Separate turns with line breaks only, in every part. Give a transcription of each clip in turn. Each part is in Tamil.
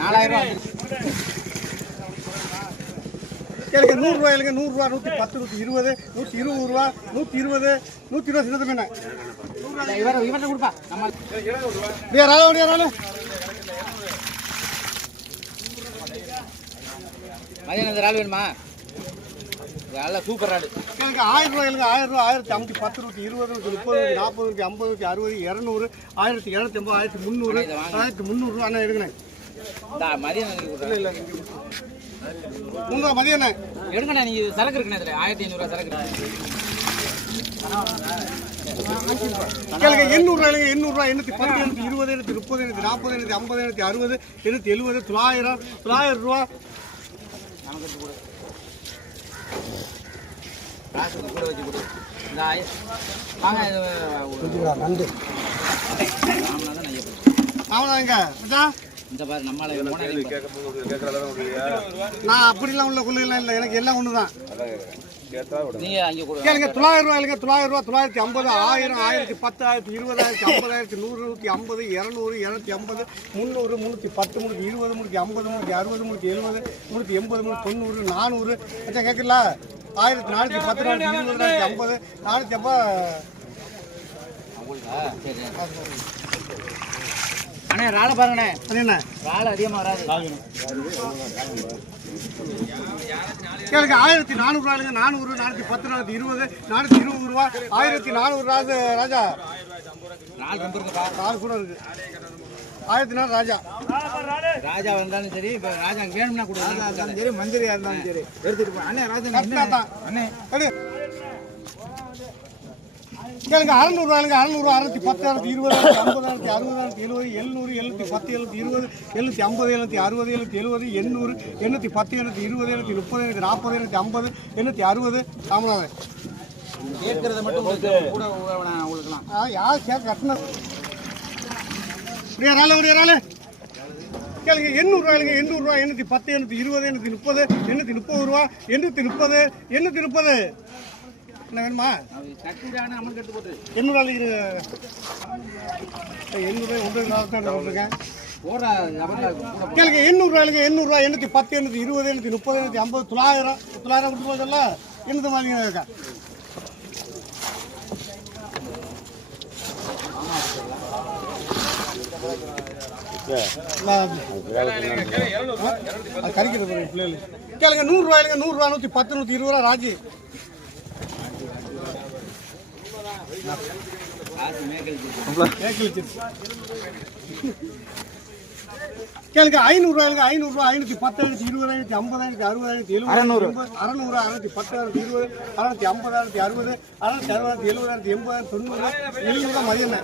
நாலாயிரம்.
கேளுங்க நூறுரூவா இல்லைங்க நூறுரூவா நூற்றி பத்து நூற்றி இருபது நூற்றி இருபது ரூபா நூற்றி இருபது நூற்றி இருபது சின்னது மீன்
இவர இவர்கிட்ட கொடுப்பா. நம்ம
வேற ஆளு வேற ஆளு?
மதியானம் இந்த இறால் வேணுமா? நல்ல சூப்பர் ராடு
எனக்கு ஆயிரம் ரூபாய் இல்லைங்க ஆயிரம் ரூபாய் ஆயிரத்தி ஐம்பத்தி பத்து நூற்றி இருபது நூற்றி முப்பது நூற்றி நாற்பது நூற்றி ஐம்பது நூற்றி அறுபது இரநூறு ஆயிரத்தி இரநூத்தி ஐம்பது ஆயிரத்தி முந்நூறு ஆயிரத்தி முந்நூறுரூவா அண்ணா எடுங்கண்ணே உங்க மதியாண்ணே
எடுங்கண்ணா நீங்க சரக்கு இருக்குண்ணே இதுல. ஆயிரத்தி ஐநூறுரூவா சரக்கு
எண்ணூறுரூவா எண்ணூறுரூவா எண்ணூற்றி பத்து எண்ணூற்றி இருபது எண்ணூற்றி முப்பது எண்ணூற்றி நாற்பது எண்ணூற்றி ஐம்பது எண்ணூற்றி அறுபது எண்ணூற்றி எழுபது தொள்ளாயிரம் தொள்ளாயிரம் ரூபா.
கொடு இந்த பாரு நம்மளால போனா
நான் அப்படிலாம் உள்ள கொள்ளையெல்லாம் இல்லை. எனக்கு எல்லாம் ஒன்று தான்
நீங்க அங்கே கொடு.
கேளுங்க தொள்ளாயிரம் ரூபாய் இல்லைங்க தொள்ளாயிரம் ரூபா தொள்ளாயிரத்தி ஐம்பது ஆயிரம் ஆயிரத்தி பத்து ஆயிரத்தி இருபது ஆயிரத்தி ஐம்பதாயிரத்தி நூறு நூற்றி ஐம்பது இரநூறு இரநூத்தி ஐம்பது முந்நூறு முந்நூற்றி பத்து முந்நூற்றி இருபது முந்நூற்றி ஐம்பது முந்நூற்றி அறுபது முந்நூற்றி எழுபது முந்நூற்றி எண்பது முந்நூற்றி தொண்ணூறு நானூறு. அச்சா கேட்கல ஆயிரத்தி நானூற்றி பத்து நானூற்றி இருபது நானூற்றி ஐம்பது நானூற்றி ஐம்பது
அண்ணே ராளை பாருங்கண்ணே.
என்ன
ராளை அதிகமாக வராது.
கேளுங்க ஆயிரத்தி நானூறுரூவா இல்லைங்க நானூறு நானூற்றி பத்து நானூற்றி இருபது நானூற்றி இருபது ரூபா ஆயிரத்தி நானூறு ராஜா. ராஜா நாலு கூட இருக்கு. ஆயிரத்தி நாலு ராஜா.
ராஜா வந்தாலும் சரி இப்போ ராஜா வேணும்னா கொடுங்க சரி மந்திரியா இருந்தாலும் சரி. எடுத்துட்டு போ அண்ணே ராஜா அண்ணே.
அடி. கேளுங்க அறநூறுவாயிலுங்க அறநூறு அறுநூத்தி பத்து அறுநூத்தி இருபது அறுநூத்தி ஐம்பது அறுநூத்தி அறுபது அறுநூத்தி எழுபது எழுநூறு எழுநூத்தி பத்து எழுநூத்தி இருபது எழுநூத்தி ஐம்பது எழுநூத்தி அறுபது எழுநூத்தி எழுபது எண்ணூறு எண்ணூத்தி பத்து எண்ணூத்தி இருபது எண்ணூத்தி முப்பது எண்ணூத்தி நாற்பது எண்ணூத்தி ஐம்பது எண்ணூத்தி அறுபது ராமநாதன்.
கேட்கறத மட்டும் உங்களுக்கு கூட உங்களுக்குலாம்
யார் கேட்க கட்டணும் இப்படியா ராளு இப்படியா ராளு கேளுங்க எண்ணூறுவாயிலுங்க எண்ணூறுரூவா எண்ணூற்றி பத்து எண்ணூற்றி இருபது எண்ணூற்றி முப்பது எண்ணூற்றி முப்பது ரூபா எண்ணூற்றி முப்பது எண்ணூற்றி முப்பது. என்ன வேணுமா? எண்ணூறு இரு. எண்ணூறு ஒன்பது நாள் தான் போட்டிருக்கேன் கேளுங்க எண்ணூறுவாயிலுங்க எண்ணூறுரூவா எண்ணூற்றி பத்து எண்ணூற்றி இருபது எண்ணூற்றி முப்பது எண்ணூற்றி ஐம்பது தொள்ளாயிரம் தொள்ளாயிரம் கொடுத்து போதல்ல எண்ணூற்றி மாதிரி இருக்கா? அது கறிக்கிறது பாருங்க கேளுங்க நூறுரூவாயிலுங்க நூறுரூவா நூற்றி பத்து நூற்றி இருபது ரூபா ராஜி. கேளுங்க ஐநூறுரூவாயிலுங்க ஐநூறுரூவா ஐநூற்றி பத்து ஐநூற்றி இருபது ஐநூற்றி ஐம்பது ஐநூற்றி அறுபது ஐநூற்றி எழுபது அறநூறு. அறநூறு அறுநூற்றி பத்து அறுநூற்றி இருபது அறுநூற்றி ஐம்பது அறுநூற்றி அறுபது அறுநூற்றி அறுபது எழுபது அறுநூற்றி எண்பது தொண்ணூறு எழுபது தான் மதியம்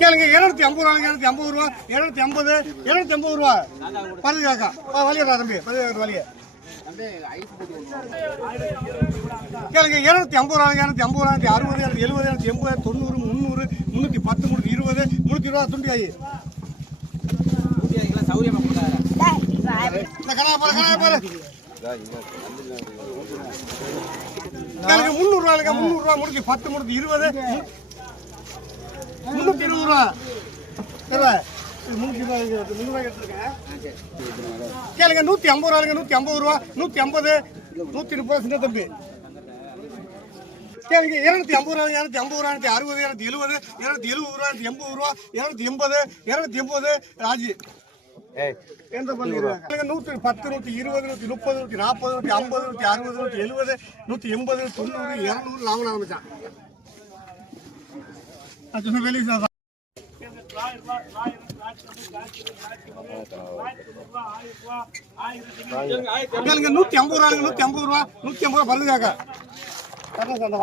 கேளுங்க இருநூத்தி ஐம்பது ரூபாய்ங்க இருநூத்தி ஐம்பது ரூபா இருநூத்தி ஐம்பது இருநூத்தி ஐம்பது ரூபா பதவி காக்கா வலியடா தம்பி. பதவி வலிய. கேளுங்க இருநூத்தி ஐம்பது ரூபாய்ங்க இருநூத்தி ஐம்பது ரூபாய் அறுபது இருநூத்தி எழுபது இருநூத்தி எண்பது தொண்ணூறு முந்நூறு முந்நூற்றி பத்து முந்நூற்றி இருபது முந்நூற்றி இருபது துண்டி கேளுங்க முந்நூறுரூவாய்ங்க முந்நூறுரூவா முந்நூற்றி பத்து முந்நூற்றி இருபது முந்நூற்றி இருபது ரூபா கேளுங்க நூற்றி ஐம்பது ரூபாய்ங்க நூற்றி ஐம்பது ரூபா நூற்றி ஐம்பது நூற்றி முப்பது சின்ன தம்பி கேளுங்க இருநூத்தி ஐம்பது ரூபா இருநூத்தி ஐம்பது ரூபா இருநூத்தி அறுபது இருநூத்தி எழுபது இருநூத்தி எழுபது ரூபா இருநூத்தி எண்பது ரூபா இருநூத்தி எண்பது இருநூத்தி எண்பது ராஜி. எந்த கேளுங்க. நூற்றி பத்து நூற்றி இருபது நூற்றி முப்பது நூற்றி நாற்பது நூற்றி ஐம்பது நூற்றி அறுபது நூற்றி எழுபது நூற்றி எண்பது தொண்ணூறு இரநூறு ராமநாதன் மச்சான். நான் கேளுங்க நூற்றி ஐம்பது ரூபாங்க நூற்றி ஐம்பது ரூபா நூற்றி ஐம்பது ரூபா பருதுக்காக்க சார் அந்த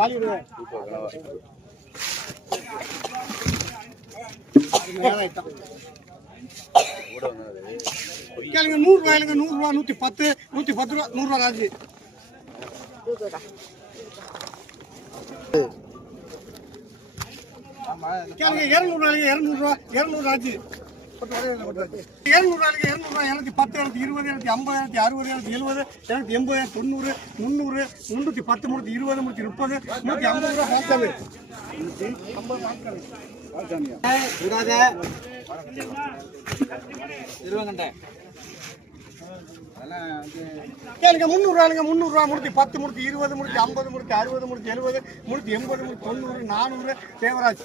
கேளுங்க நூறு ரூபாயிலுங்க நூறு ரூபா நூற்றி பத்து நூற்றி பத்து ரூபா நூறுரூவா ராஜி கேளுங்க இரநூறுவாயிலுங்க இரநூறுவா இரநூறு ராஜி இரநூறுவாயிலுங்க இரநூறுவா இரநூத்தி பத்து இரநூத்தி இருபது இரநூத்தி ஐம்பது அறுபது இரநூத்தி எழுபது இரநூத்தி எண்பது தொண்ணூறு முந்நூறு முந்நூற்றி பத்து முந்நூற்றி இருபது முந்நூற்றி முப்பது முந்நூற்றி ஐம்பது ரூபா
வந்து
கேளுங்க முந்நூறுவாங்க முந்நூறுவா முடிச்சு பத்து முடிச்சு இருபது முடிச்சு ஐம்பது முடிச்சு அறுபது முடிச்சு எழுபது முடிச்சு எண்பது முடிச்சு தொண்ணூறு நானூறு தேவராஜ்.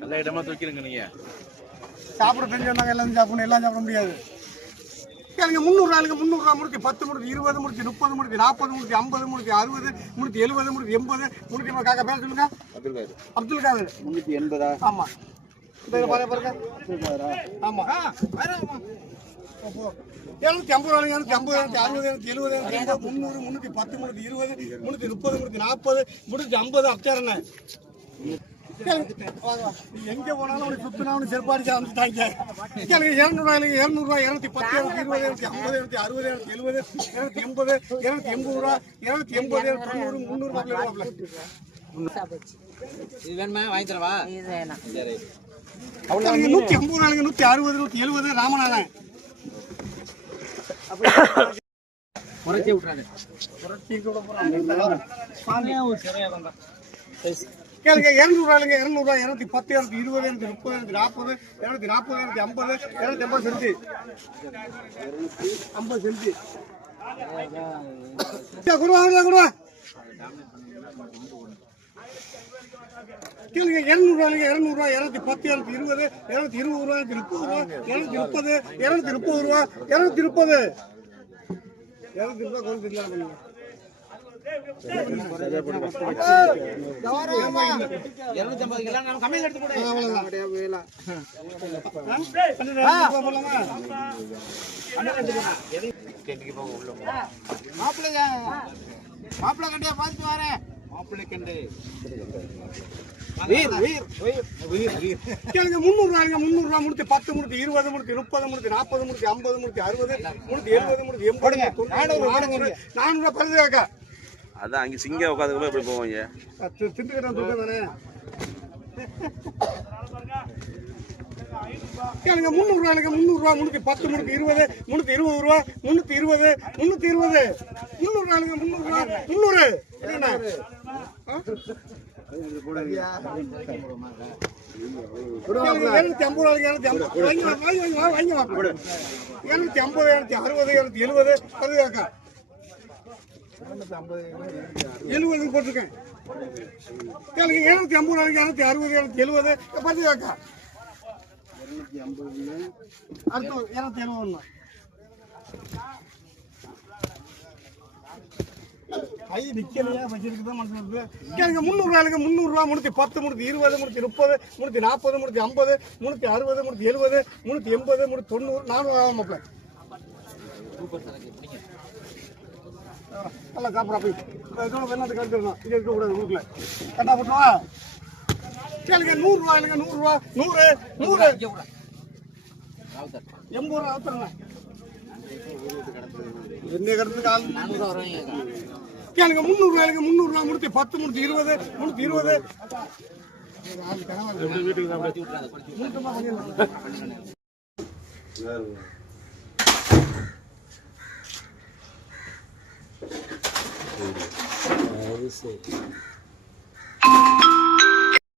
நல்ல இடமா தூக்கிடுங்க நீங்க.
சாப்பிட தெரிஞ்சவங்க எல்லாம் சாப்பிடணும் எல்லாம் சாப்பிட முடியாது. கேளுங்க முந்நூறுவாங்க முந்நூறுவா முடிச்சு பத்து முடிச்சு இருபது முடிச்சு முப்பது முடிச்சு நாற்பது முடிச்சு ஐம்பது முடிச்சு அறுபது முடிச்சு எழுபது முடிச்சு எண்பது முடிச்சு காக்கா பேர் சொல்லுங்க. அப்துல் காதர்.
முன்னூத்தி எண்பதா?
ஆமா. இந்த இதை பாருங்க பாருங்க. ஆமா. எழுநூத்தி ஐம்பது ரூபாய் எழுநூத்தி ஐம்பது எழுநூத்தி அறுபது எழுநூத்தி எழுபது எழுநூத்தி எண்பது முந்நூறு முன்னூத்தி பத்து முன்னூத்தி இருபது முன்னூத்தி முப்பது முன்னூத்தி நாற்பது முன்னூத்தி ஐம்பது அப்சாரண எங்க போனாலும் உனக்கு சுத்தினா உனக்கு செருப்பாடி அமைச்சுட்டாங்க. எனக்கு இரநூறுவாயில இரநூறுவா இருநூத்தி பத்து இருநூத்தி இருபது இருநூத்தி ஐம்பது இருநூத்தி அறுபது இருநூத்தி எழுபது இருநூத்தி எண்பது இருநூத்தி எண்பது ரூபா இருநூத்தி எண்பது தொண்ணூறு முந்நூறு மாப்பிள்ளை
இது வேணுமா? வாங்கி தரவா?
நூத்தி ஐம்பது நாளைக்கு நூத்தி அறுபது நூத்தி எழுபது ராமநாதன்.
குறைச்சி விட்றாங்க
கேளுங்க இரநூறுவாயிலுங்க இரநூறுவா இரநூத்தி பத்து இரநூத்தி இருபது இரநூத்தி முப்பது இரநூத்தி நாற்பது இரநூத்தி நாற்பது இரநூத்தி ஐம்பது இரநூத்தி ஐம்பது செஞ்சு ஐம்பது செஞ்சு கொடுவா கொடுவா கேளுங்க இரநூறுவாயிலுங்க இரநூறுவா இரநூத்தி பத்து இரநூத்தி இருபது இரநூத்தி இருபது ரூபா இரநூத்தி முப்பது ரூபா இரநூத்தி முப்பது இரநூத்தி முப்பது ரூபா இரநூத்தி முப்பது. இரநூத்தி முப்பது கொஞ்சம் தெரியாம
மாப்பிள்ளை மாப்பிள்ளை கண்டியா பார்த்து வரேன் மாப்பிள்ளை கண்டு வீர் வீர் வீர் வீர் வீர்
கேளுங்க முந்நூறுவாங்க முந்நூறுவா முடிச்சு பத்து முடிச்சு இருபது முடிச்சு முப்பது முடிச்சு நாற்பது முடிச்சு ஐம்பது முடிச்சு அறுபது முடிச்சு எழுபது முடிச்சு எண்பது
நானூறு,
நானூறு நானூறு பருதுக்காக்கா
அதான் அங்கே சிங்க உட்காந்து எப்படி போவாங்க?
திண்டுக்கிறேன் தானே? கேளுங்க முந்நூறுவாங்க முந்நூறுவா முன்னூத்தி பத்து முந்நூற்றி இருபது முந்நூற்றி இருபது ரூபா முந்நூற்றி இருபது முந்நூற்றி இருபது. முந்நூறுவாங்க முந்நூறுவா முந்நூறு என்ன இரநூத்தி ஐம்பது ரூபாய்க்கு இருநூத்தி ஐம்பது. வாங்கி வா, வாங்கி வாங்கி வா, வாங்கி வா. ஐம்பது இருநூத்தி அறுபது இரநூத்தி எழுபது பருதுக்காக்கா எழுபது போட்டிருக்கேன். இருநூத்தி ஐம்பது ரூபாய்க்கு இருநூத்தி அறுபது இரநூத்தி எழுபது. பருதுக்காக்கா அடுத்து இருநூத்தி எழுபது கை நிக்கலையா? வச்சிருக்குதான் மனசு கேளுங்க முந்நூறுவாயிலுங்க முந்நூறுவா முன்னூத்தி பத்து முன்னூத்தி இருபது முன்னூத்தி முப்பது முன்னூத்தி நாற்பது முன்னூத்தி ஐம்பது முன்னூத்தி அறுபது முன்னூத்தி எழுபது முன்னூத்தி எண்பது முன்னூத்தி தொண்ணூறு நானூறு ஆகும் மாப்பிள்ள. நல்லா சாப்பிட்றா போய். இதோட வெள்ளத்தை கட்டுறோம் இங்கே இருக்கக்கூடாது வீட்டில் கட்டா போட்டுவா கேளுங்க நூறுரூவா இல்லைங்க நூறுரூவா நூறு நூறு. எண்பது ரூபா அவுத்துறேன் என்ன கடத்துக்கு ஆள்
நானூறு வருவாங்க
கேளுங்க முந்நூறுவாயிலுங்க முந்நூறுவா முடிச்சு பத்து முடிச்சு இருபது முன்னூத்தி இருபது.
அது சரி